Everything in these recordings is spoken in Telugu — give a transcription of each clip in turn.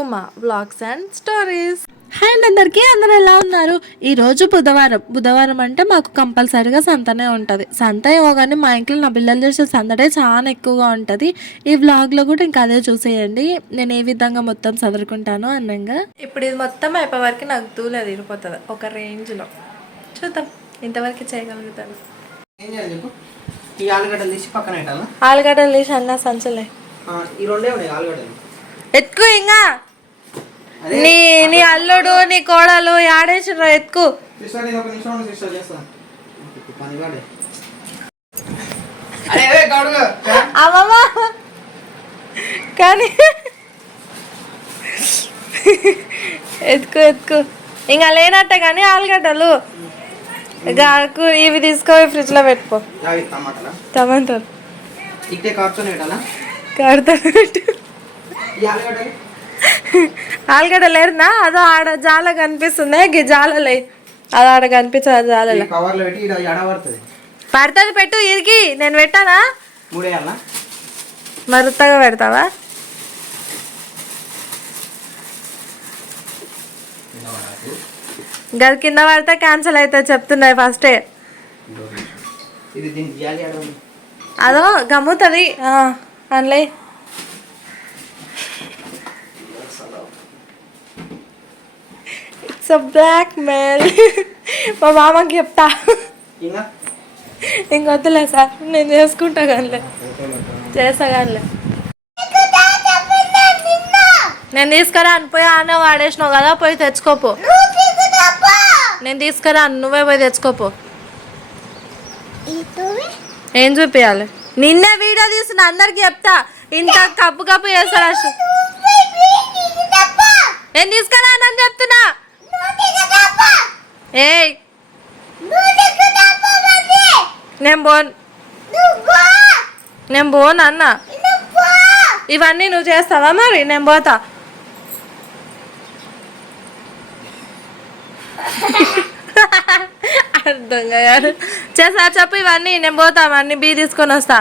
Uma vlogs and stories. Hi అందరికీ, అందరూ ఎలా ఉన్నారు? ఈరోజు బుధవారం అంటే మాకు కంపల్సరీగా సంతనే ఉంటుంది. సంత ఏమో కానీ మా ఇంట్లో నా పిల్లలు చేసే సందడే చాలా ఎక్కువగా ఉంటుంది. ఈ వ్లాగ్లో కూడా ఇంకా అదే చూసేయండి, నేను ఏ విధంగా మొత్తం చదువుకుంటానో అన్నంగా. ఇప్పుడు ఇది మొత్తం అయిపోయే వరకు నాకు దూలే తిరిగిపోతుంది ఒక రేంజ్లో. చూద్దాం ఇంతవరకు చేయగలుగుతాను. ఆలుగడ్డలు తీసి అన్న సంచలే ఎత్తుకు. ఇంకా నీ అల్లుడు నీ కోడలు ఆడేసిర్రు, ఎత్తుకు. అమ్మమ్మ కానీ ఎత్తుకు ఇంకా లేనట్టే కానీ ఆలుగడ్డలు ఇవి తీసుకోవి ఫ్రిడ్జ్ లో పెట్టుకో. టమాటాలు ఆలుగడ్డ లేరునా? అదో ఆడ జాల కనిపిస్తుంది, జాలలే అది ఆడ కనిపించదు. జాలలో పడుతుంది, పెట్టు. ఇరికి నేను పెట్టానా? మరుత్తగా పెడతావా? గది కింద పడితే క్యాన్సిల్ అవుతుంది చెప్తున్నాయి ఫస్టే. అదో గమ్ముతుంది అందులో. It's blackmail. మా మామకి చెప్తా. ఇంకొద్దులే సార్, నేను చేసుకుంటా కానీ చేస్తా కానీ. నేను తీసుకురాను, పోయి ఆనే వాడేసినావు కదా, పోయి తెచ్చుకోపో. నేను తీసుకురాను, నువ్వే పోయి తెచ్చుకోపో. ఏం చూపించాలి? నిన్నే వీడియో తీసిన అందరికి చెప్తా. ఇంత కప్పు చేస్తాను. నేను తీసుకురానని చెప్తున్నా. ఏయ్ నేను పోను అన్న. ఇవన్నీ నువ్వు చేస్తావా? మరి నేను పోతా. అర్థం కాదు. చేస్తా చెప్పు. ఇవన్నీ నేను పోతా, అన్నీ బీ తీసుకొని వస్తా.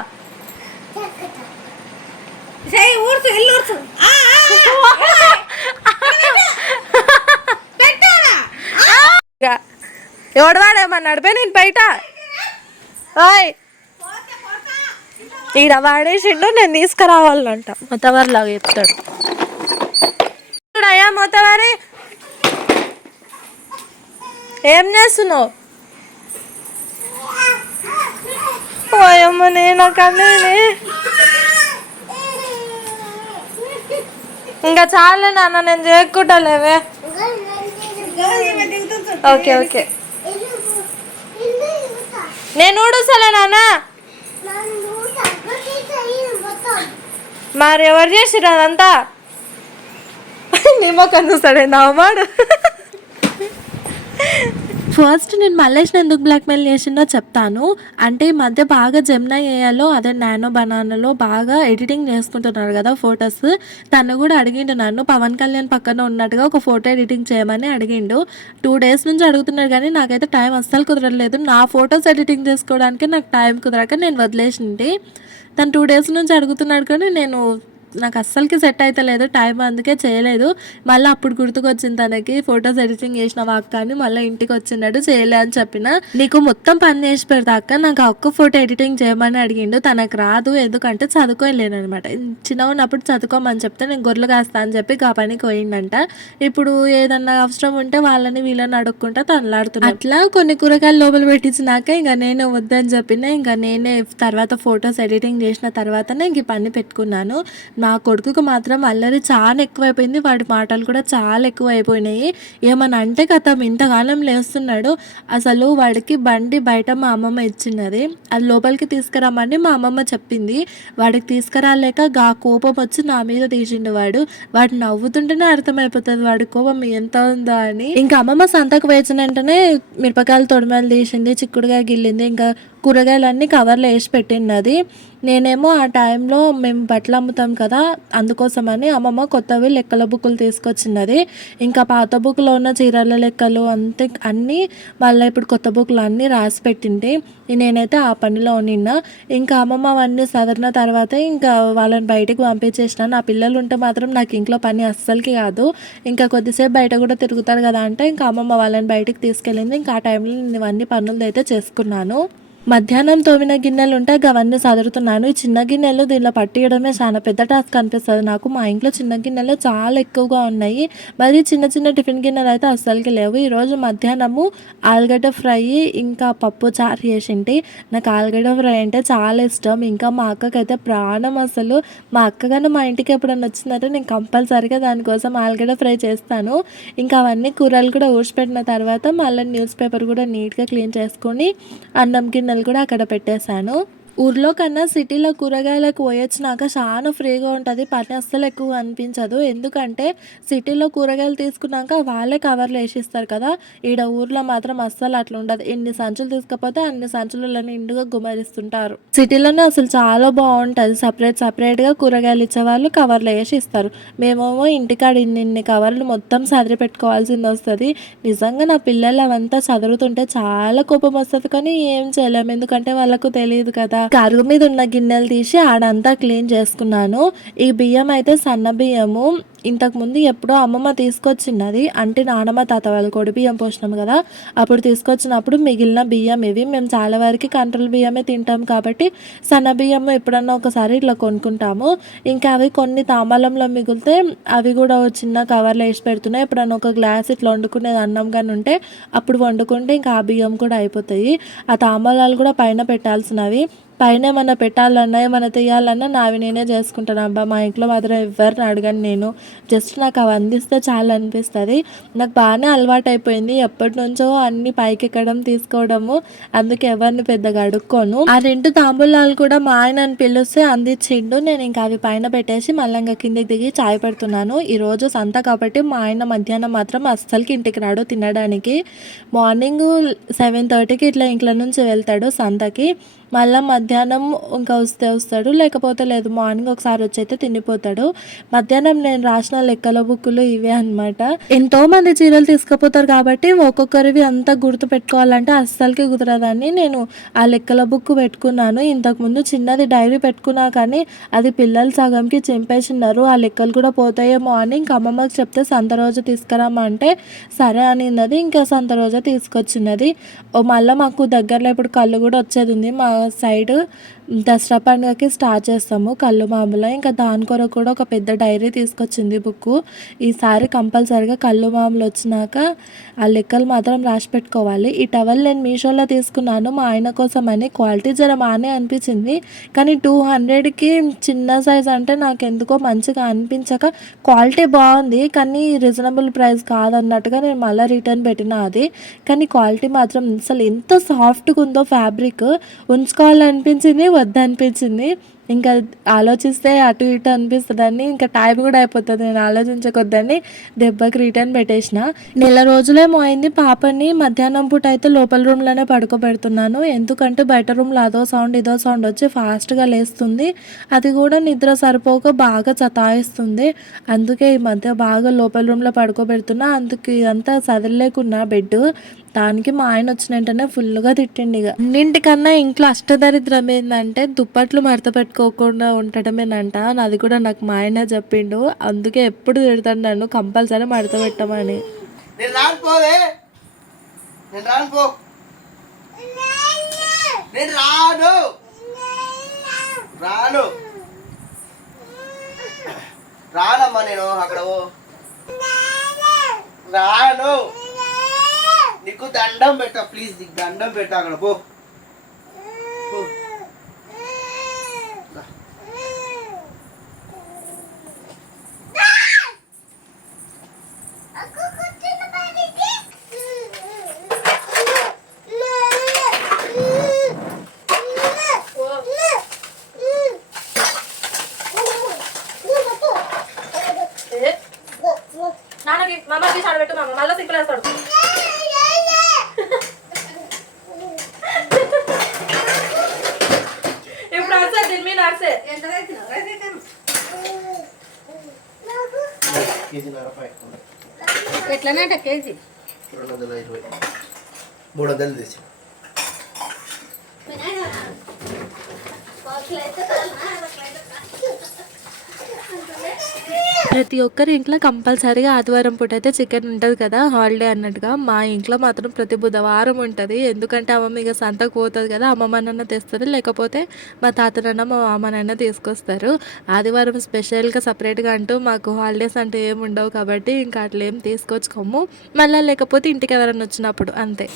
ఎవడవాడేమన్నాడు పే నేను బయట. ఓయ్ ఈడ వాడేసిండు, నేను తీసుకురావాలంట. మొత్తవారిలాగా చెప్తాడు. అయ్యా మొత్తవారి, ఏం చేస్తున్నావు? పోయమ్మ నేను కన్నీ. ఇంకా చాలే నాన్న, నేను చేయకుంటాలేవే. ఓకే ఓకే, నేను ఊడుస్తలే నాన్న. మరి ఎవరు చేసిర్రు అదంతా? నిమ్మకం చూస్తాడే నవ్వాడు. ఫస్ట్ నేను మల్లేష్ని ఎందుకు బ్లాక్మెయిల్ చేసిందో చెప్తాను. అంటే ఈ మధ్య బాగా జెమినా ఏఐలో, అదే నానో బనానాలో బాగా ఎడిటింగ్ చేసుకుంటున్నారు కదా ఫొటోస్. తను కూడా అడిగిండు నన్ను, పవన్ కళ్యాణ్ పక్కన ఉన్నట్టుగా ఒక ఫోటో ఎడిటింగ్ చేయమని అడిగిండు. 2 days నుంచి అడుగుతున్నాడు కానీ నాకైతే టైం అస్సలు కుదరలేదు. నా ఫొటోస్ ఎడిటింగ్ చేసుకోవడానికి నాకు టైం కుదరక నేను వదిలేసింది. తను 2 days నుంచి అడుగుతున్నాడు కానీ నాకు అస్సలకి సెట్ అయితే లేదు టైం, అందుకే చేయలేదు. మళ్ళీ అప్పుడు గుర్తుకొచ్చింది తనకి, ఫొటోస్ ఎడిటింగ్ చేసినవా అక్క అని. మళ్ళీ ఇంటికి వచ్చినాడు, చేయలే అని చెప్పిన. నీకు మొత్తం పని చేసి పెడతా అక్క, నాకు ఒక్క ఫోటో ఎడిటింగ్ చేయమని అడిగిండు. తనకు రాదు, ఎందుకంటే చదువుకోలేనమాట. చిన్న ఉన్నప్పుడు చదువుకోమని చెప్తే నేను గొర్రెలు కాస్తా అని చెప్పి ఆ పనికి పోయిందంట. ఇప్పుడు ఏదన్నా అవసరం ఉంటే వాళ్ళని వీళ్ళని అడుక్కుంటా తనలాడుతున్నా. అట్లా కొన్ని కూరగాయలు లోపల పెట్టించినాక ఇంకా నేను వద్దని చెప్పిన. ఇంకా నేనే తర్వాత ఫొటోస్ ఎడిటింగ్ చేసిన తర్వాతనే ఇంక పని పెట్టుకున్నాను. నా కొడుకుకు మాత్రం అల్లరి చాలా ఎక్కువైపోయింది. వాడి మాటలు కూడా చాలా ఎక్కువ అయిపోయినాయి. ఏమన్నా అంటే కథం ఇంతకాలం లేస్తున్నాడు. అసలు వాడికి బండి బయట మా అమ్మమ్మ ఇచ్చినది, అది లోపలికి తీసుకురామని మా అమ్మమ్మ చెప్పింది. వాడికి తీసుకురాలేక కోపం వచ్చి నా మీద తీసిండు. వాడు నవ్వుతుంటేనే అర్థమైపోతుంది వాడి కోపం ఎంత ఉందో అని. ఇంకా అమ్మమ్మ సంతకు వేసిన వెంటనే మిరపకాయలు తొడిమలు తీసింది, చిక్కుడుగా గిల్లింది. ఇంకా కూరగాయలన్నీ కవర్లో వేసి పెట్టినది. నేనేమో ఆ టైంలో మేము బట్టలు అమ్ముతాం కదా, అందుకోసమని అమ్మమ్మ కొత్తవి లెక్కల బుక్కులు తీసుకొచ్చినది. ఇంకా పాత బుక్లో ఉన్న చీరల లెక్కలు అంతే అన్నీ మళ్ళీ ఇప్పుడు కొత్త బుక్లు అన్నీ రాసి పెట్టింది. నేనైతే ఆ పనిలో నిన్న ఇంకా అమ్మమ్మ అవన్నీ సదరిన తర్వాత ఇంకా వాళ్ళని బయటకు పంపించేసిన. నా పిల్లలు ఉంటే మాత్రం నాకు ఇంట్లో పని అస్సలకి కాదు. ఇంకా కొద్దిసేపు బయట కూడా తిరుగుతారు కదా అంటే ఇంకా అమ్మమ్మ వాళ్ళని బయటికి తీసుకెళ్ళింది. ఇంకా ఆ టైంలో నేను ఇవన్నీ పనులు అయితే చేసుకున్నాను. మధ్యాహ్నం తోమిన గిన్నెలు ఉంటే అవన్నీ సదురుతున్నాను. ఈ చిన్న గిన్నెలు దీనిలో పట్టియడమే చాలా పెద్ద టాస్క్ అనిపిస్తుంది నాకు. మా ఇంట్లో చిన్న గిన్నెలు చాలా ఎక్కువగా ఉన్నాయి. మరి చిన్న చిన్న టిఫిన్ గిన్నెలు అయితే అస్సలకి లేవు. ఈరోజు మధ్యాహ్నము ఆలుగడ్డ ఫ్రై ఇంకా పప్పు చారు చేసింటి. నాకు ఆలుగడ్డ ఫ్రై అంటే చాలా ఇష్టం. ఇంకా మా అక్కకైతే ప్రాణం అసలు. మా అక్క కానీ మా ఇంటికి ఎప్పుడైనా వచ్చిందంటే నేను కంపల్సరీగా దానికోసం ఆలుగడ్డ ఫ్రై చేస్తాను. ఇంకా అవన్నీ కూరలు కూడా ఊడ్చిపెట్టిన తర్వాత మళ్ళీ న్యూస్ పేపర్ కూడా నీట్గా క్లీన్ చేసుకొని అన్నం గిన్నెలు కూడా అక్కడ పెట్టేశాను. ఊర్లో కన్నా సిటీలో కూరగాయలకు పోయొచ్చినాక చాలా ఫ్రీగా ఉంటుంది. పని అస్సలు ఎక్కువ అనిపించదు. ఎందుకంటే సిటీలో కూరగాయలు తీసుకున్నాక వాళ్ళే కవర్లు వేసిస్తారు కదా, ఈడ ఊర్లో మాత్రం అస్సలు అట్లా ఉండదు. ఎన్ని సంచులు తీసుకపోతే అన్ని సంచులలో నిండుగా గుమరిస్తుంటారు. సిటీలోనే అసలు చాలా బాగుంటుంది. సపరేట్గా కూరగాయలు ఇచ్చేవాళ్ళు కవర్లు వేసి ఇస్తారు. మేమేమో ఇంటికాడ ఇన్ని కవర్లు మొత్తం సదిరి పెట్టుకోవాల్సింది వస్తుంది. నిజంగా నా పిల్లలు అవంతా చదువుతుంటే చాలా కోపం వస్తుంది, కానీ ఏం చేయలేము ఎందుకంటే వాళ్ళకు తెలియదు కదా. అరుగు మీద ఉన్న గిన్నెలు తీసి ఆడంతా క్లీన్ చేసుకున్నాను. ఈ బియ్యం అయితే సన్న బియ్యము. ఇంతకుముందు ఎప్పుడో అమ్మమ్మ తీసుకొచ్చినది, అంటే నానమ్మ తాత వాళ్ళు కొడి బియ్యం పోసినాం కదా, అప్పుడు తీసుకొచ్చినప్పుడు మిగిలిన బియ్యం ఇవి. మేము చాలా వరకు కంట్రోల్ బియ్యమే తింటాం కాబట్టి సన్న బియ్యం ఎప్పుడన్నా ఒకసారి ఇట్లా కొనుక్కుంటాము. ఇంకా అవి కొన్ని తాంబాలంలో మిగిలితే అవి కూడా చిన్న కవర్లో వేసి పెడుతున్నాయి. ఎప్పుడన్నా ఒక గ్లాస్ ఇట్లా వండుకునేది అన్నం కానీ ఉంటే అప్పుడు వండుకుంటే ఇంకా ఆ బియ్యం కూడా అయిపోతాయి. ఆ తాంబాలాలు కూడా పైన పెట్టాల్సినవి. పైన ఏమన్నా పెట్టాలన్నా ఏమన్నా తీయాలన్నా నావి నేనే చేసుకుంటాను అబ్బా. మా ఇంట్లో మాత్రం ఎవరిని అడగను నేను. జస్ట్ నాకు అవి అందిస్తే చాలా అనిపిస్తుంది. నాకు బాగానే అలవాటు అయిపోయింది. ఎప్పటి నుంచో అన్ని పైకి ఎక్కడం తీసుకోవడము, అందుకే ఎవరిని పెద్దగా అడుక్కోను. ఆ 2 తాంబూలాలు కూడా మా ఆయనని పిలిస్తే అందించిండు. నేను ఇంకా అవి పైన పెట్టేసి మళ్ళీ ఇంకా కిందికి దిగి చాయ్ పెడుతున్నాను. ఈరోజు సంత కాబట్టి మా ఆయన మధ్యాహ్నం మాత్రం అస్సలకి ఇంటికి రాడు తినడానికి. మార్నింగ్ 7:30కి ఇట్లా ఇంట్లో నుంచి వెళ్తాడు సంతకి. మళ్ళీ మధ్యాహ్నం ఇంకా వస్తాడు, లేకపోతే లేదు. మార్నింగ్ ఒకసారి వచ్చి అయితే తినిపోతాడు. మధ్యాహ్నం నేను రాసిన లెక్కల బుక్కులు ఇవే అనమాట. ఎంతోమంది చీరలు తీసుకుపోతారు కాబట్టి ఒక్కొక్కరివి అంతా గుర్తు పెట్టుకోవాలంటే అస్సలకి కుదరదని నేను ఆ లెక్కల బుక్ పెట్టుకున్నాను. ఇంతకుముందు చిన్నది డైరీ పెట్టుకున్నా కానీ అది పిల్లలు సగంకి చింపేసినారు. ఆ లెక్కలు కూడా పోతాయేమో అని ఇంకా అమ్మమ్మకి చెప్తే సంత రోజు తీసుకురామంటే సరే అనిన్నది. ఇంకా సంత రోజు తీసుకొచ్చినది. మళ్ళీ మాకు దగ్గరలో ఇప్పుడు కళ్ళు కూడా వచ్చేది ఉంది. మా సైడ్ దసరా పండుగకి స్టార్ట్ చేస్తాము కళ్ళు మామూలు. ఇంకా దాని కొరకు కూడా ఒక పెద్ద డైరీ తీసుకొచ్చింది బుక్. ఈసారి కంపల్సరీగా కళ్ళు మామూలు వచ్చినాక ఆ లెక్కలు మాత్రం రాసి పెట్టుకోవాలి. ఈ టవల్ నేను మీషోలో తీసుకున్నాను మా ఆయన కోసం అని. క్వాలిటీ జర బాగానే అనిపించింది, కానీ 200కి చిన్న సైజ్ అంటే నాకు ఎందుకో మంచిగా అనిపించక, క్వాలిటీ బాగుంది కానీ రీజనబుల్ ప్రైస్ కాదన్నట్టుగా నేను మళ్ళీ రిటర్న్ పెట్టిన అది. కానీ క్వాలిటీ మాత్రం అసలు ఎంత సాఫ్ట్గా ఉందో ఫ్యాబ్రిక్, ఉంచుకోవాలనిపించింది వద్దనిపించింది. ఇంకా ఆలోచిస్తే అటు ఇటు అనిపిస్తుందని ఇంకా టైం కూడా అయిపోతుంది. నేను ఆలోచించకొద్దని దెబ్బకి రిటర్న్ పెట్టేసిన. నెల రోజులేమో అయింది. పాపని మధ్యాహ్నం పూట అయితే లోపల రూమ్లోనే పడుకోబెడుతున్నాను. ఎందుకంటే బయట రూమ్లో అదో సౌండ్ ఇదో సౌండ్ వచ్చి ఫాస్ట్గా లేస్తుంది. అది కూడా నిద్ర సరిపోక బాగా సతాయిస్తుంది. అందుకే ఈ మధ్య బాగా లోపల రూమ్లో పడుకోబెడుతున్నా. అందుకే ఇదంతా సదరలేకున్నా బెడ్. దానికి మా ఆయన వచ్చిన వెంటనే ఫుల్గా తిట్టిండు. ఇక అన్నింటికన్నా ఇంట్లో అష్టదరిద్రం ఏంటంటే దుప్పట్లు మడత పెట్టుకోకుండా ఉండటమేనంట. అది కూడా నాకు మా ఆయన చెప్పిండు. అందుకే ఎప్పుడు తిడతాడు నన్ను కంపల్సరీ మడత పెట్టమని. రానమ్మా నేను అక్కడ రాను. నీకు దండం పెట్టా ప్లీజ్, నీకు దండం పెట్టా అక్కడ పో. నాన్నకి మామకి చాడబెట్టు, మామ మళ్ళీ సింపుల్ వేస్తాడు. కేజీన్నర ప్యాకెట్ ఉంది. ఎట్లనంట కేజీ 220 300 తీసి ప్రతి ఒక్కరి ఇంట్లో కంపల్సరీగా ఆదివారం పూట అయితే చికెన్ ఉంటుంది కదా, హాలిడే అన్నట్టుగా. మా ఇంట్లో మాత్రం ప్రతి బుధవారం ఉంటుంది. ఎందుకంటే అమ్మమ్మ ఇక సంతకు పోతుంది కదా, అమ్మమ్మనన్న తెస్తుంది, లేకపోతే మా తాతనన్న మా మామనన్న తీసుకొస్తారు. ఆదివారం స్పెషల్గా సపరేట్గా అంటూ మాకు హాలిడేస్ అంటూ ఏమి ఉండవు కాబట్టి ఇంకా అట్లా ఏం తీసుకొచ్చుకోము. మళ్ళీ లేకపోతే ఇంటికి ఎవరైనా వచ్చినప్పుడు అంతే.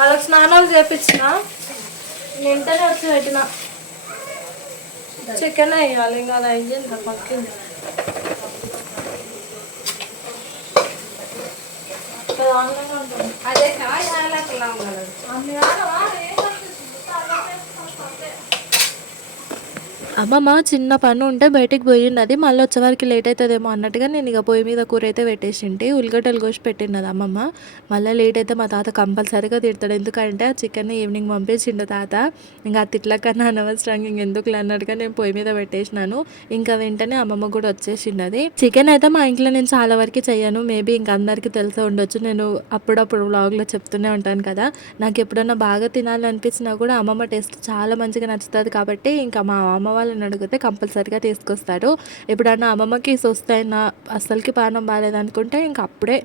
వాళ్ళకి స్నానాలు చేపించిన వెంటనే వచ్చి పెట్టిన చికెన్ వేయాలి, ఇంకా అది అయ్యింది పక్కింది. అదే అమ్మమ్మ చిన్న పని ఉంటే బయటికి పోయినది, మళ్ళీ వచ్చేవారికి లేట్ అవుతుందేమో అన్నట్టుగా నేను ఇక పొయ్యి మీద కూర అయితే పెట్టేసింటి. ఉల్లిగడ్డలు కోసి పెట్టినది అమ్మమ్మ. మళ్ళీ లేట్ అయితే మా తాత కంపల్సరీగా తిడతాడు, ఎందుకంటే ఆ చికెన్ ఈవినింగ్ పంపించిండు తాత. ఇంకా ఆ తిట్ల కన్నా అనవసరంగా ఇంకెందుకు అన్నట్టుగా నేను పొయ్యి మీద పెట్టేసినాను. ఇంకా వెంటనే అమ్మమ్మ కూడా వచ్చేసింది. చికెన్ అయితే మా ఇంట్లో నేను చాలా వరకు చేయను, మేబీ ఇంకా అందరికీ తెలిసే ఉండొచ్చు. నేను అప్పుడప్పుడు వ్లాగ్లో చెప్తూనే ఉంటాను కదా, నాకు ఎప్పుడన్నా బాగా తినాలనిపించినా కూడా అమ్మమ్మ టేస్ట్ చాలా మంచిగా నచ్చుతుంది కాబట్టి ఇంకా మా అమ్మ వాళ్ళని అడిగితే కంపల్సరీగా తీసుకొస్తారు. ఎప్పుడన్నా అమ్మమ్మకి వస్తాయినా అస్సలకి పానం బాగాలేదనుకుంటే ఇంకా అప్పుడే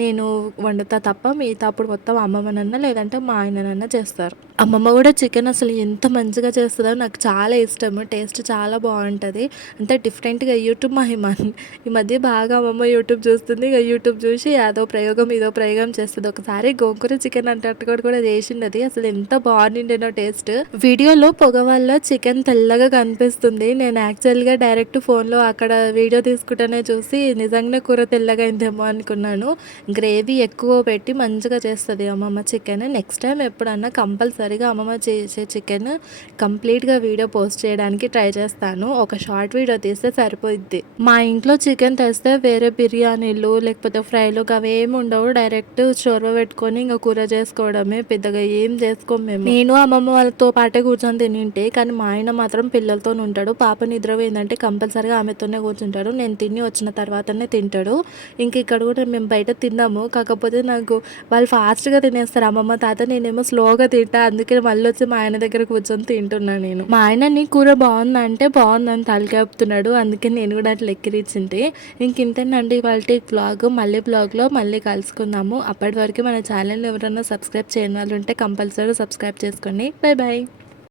నేను వండుతా తప్ప మిగతా అప్పుడు మొత్తం అమ్మమ్మనన్నా లేదంటే మా ఆయననన్నా చేస్తారు. అమ్మమ్మ కూడా చికెన్ అసలు ఎంత మంచిగా చేస్తుందో నాకు చాలా ఇష్టము, టేస్ట్ చాలా బాగుంటుంది. అంటే డిఫరెంట్గా యూట్యూబ్ ఈ మధ్య బాగా అమ్మమ్మ యూట్యూబ్ చూస్తుంది. ఇక యూట్యూబ్ చూసి అదో ప్రయోగం ఇదో ప్రయోగం చేస్తుంది. ఒకసారి గోంగూర చికెన్ అంటే కూడా చేసిండది, అసలు ఎంత బాగుండేనో టేస్ట్. వీడియోలో పొగ వల్ల చికెన్ తెల్లగా కనిపిస్తుంది. నేను యాక్చువల్గా డైరెక్ట్ ఫోన్లో అక్కడ వీడియో తీసుకుంటేనే చూసి నిజంగానే కూర తెల్లగా అయిందేమో అనుకున్నాను. గ్రేవీ ఎక్కువ పెట్టి మంచిగా చేస్తుంది అమ్మమ్మ చికెన్. నెక్స్ట్ టైం ఎప్పుడన్నా కంపల్సరీగా అమ్మమ్మ చేసే చికెన్ కంప్లీట్గా వీడియో పోస్ట్ చేయడానికి ట్రై చేస్తాను. ఒక షార్ట్ వీడియో తీస్తే సరిపోద్ది. మా ఇంట్లో చికెన్ తెస్తే వేరే బిర్యానీలు లేకపోతే ఫ్రైలు అవేమి ఉండవు, డైరెక్ట్ చొరవ పెట్టుకొని ఇంకా కూర చేసుకోవడమే, పెద్దగా ఏం చేసుకోము మేము. నేను అమ్మమ్మ వాళ్ళతో పాటే కూర్చొని తినింటే, కానీ మా ఆయన మాత్రం పిల్లలతో ఉంటాడు. పాప నిద్రపోయిందంటే కంపల్సరీగా ఆమెతోనే కూర్చుంటాడు, నేను తిని వచ్చిన తర్వాతనే తింటాడు. ఇంక ఇక్కడ కూడా మేము బయట తిన్నాము, కాకపోతే నాకు వాళ్ళు ఫాస్ట్గా తినేస్తారు అమ్మమ్మ తాత, నేనేమో స్లోగా తింటా, అందుకే మళ్ళీ వచ్చి మా ఆయన దగ్గర కూర్చొని తింటున్నాను నేను. మా ఆయనని కూర బాగుందా అంటే బాగుందని తలకేపుతున్నాడు, అందుకే నేను కూడా అట్లా ఎక్కిరిచ్చింది. ఇంక ఇంతేనండి వాళ్ళ బ్లాగ్. మళ్ళీ బ్లాగ్లో మళ్ళీ కలుసుకుందాము. అప్పటి వరకు మన ఛానల్ ఎవరైనా సబ్స్క్రైబ్ చేయని వాళ్ళు ఉంటే కంపల్సరీ సబ్స్క్రైబ్ చేసుకోండి. Bye bye.